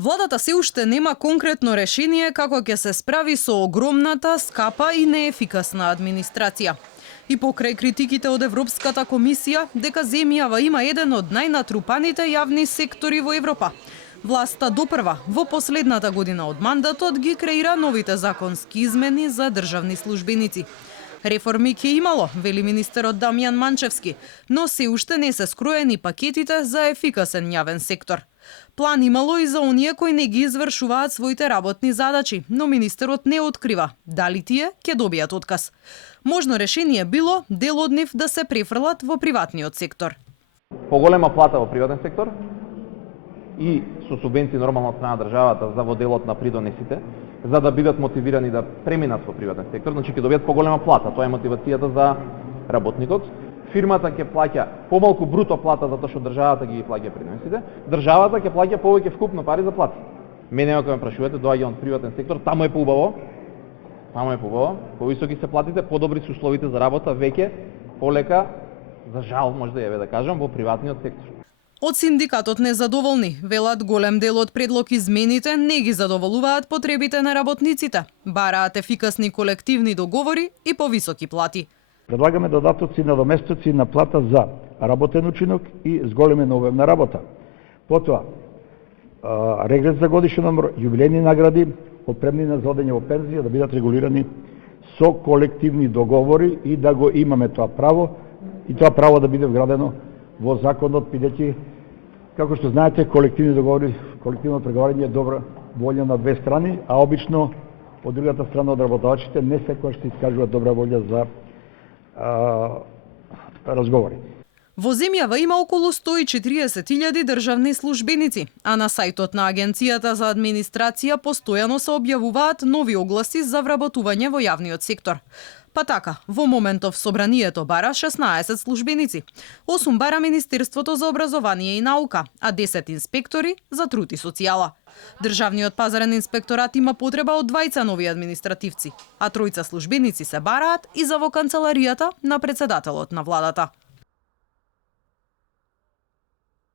Владата се уште нема конкретно решение како ќе се справи со огромната, скапа и неефикасна администрација. И покрај критиките од Европската комисија дека земјава има еден од најнатрупаните јавни сектори во Европа, власта допрва во последната година од мандатот ги креира новите законски измени за државни службеници. Реформи ќе имало, вели министерот Дамјан Манчевски, но се уште не се скроени пакетите за ефикасен јавен сектор. План имало и за оние кои не ги извршуваат своите работни задачи, но министерот не открива дали тие ќе добијат отказ. Можно решение било дел од нив да се префрлат во приватниот сектор. Поголема плата во приватен сектор и со субвенции нормално од страна на државата за во делот на придонесите, за да бидат мотивирани да преминат во приватен сектор, значи ќе добијат поголема плата, тоа е мотивацијата за работникот. Фирмата ќе плаќа помалку бруто плата затоа што државата ги плаќа придонесите, државата ќе плаќа повеќе вкупно пари за плати. Мене ако ме прашувате, доаѓам од приватен сектор, таму е поубаво. Повисоки се платите, подобри се условите за работа, веќе полека, за жал може да кажам, во приватниот сектор. Од синдикатот незадоволни, велат голем дел од предлог измените не ги задоволуваат потребите на работниците, бараат ефикасни колективни договори и повисоки плати. Предлагаме додатоци на доместоци на плата за работен учинок и зголемен обем на работа. Потоа, регрес за годишен одмор, јубилејни награди, отпремнина за одење во пензија да бидат регулирани со колективни договори и да го имаме тоа право и тоа право да биде вградено во законот, бидејќи, како што знаете, колективни договори, колективно преговарање е добра волја на две страни, а обично од другата страна од работодавачите не секогаш се искажуваат добра волја за разговори. Во земјава има околу 140.000 државни службеници, а на сајтот на Агенцијата за администрација постојано се објавуваат нови огласи за вработување во јавниот сектор. Па така, во моментов собранието бара 16 службеници, 8 бара Министерството за образование и наука, а 10 инспектори за труд и социјала. Државниот пазарен инспекторат има потреба од 2 нови административци, а 3 службеници се бараат и за во канцеларијата на претседателот на владата.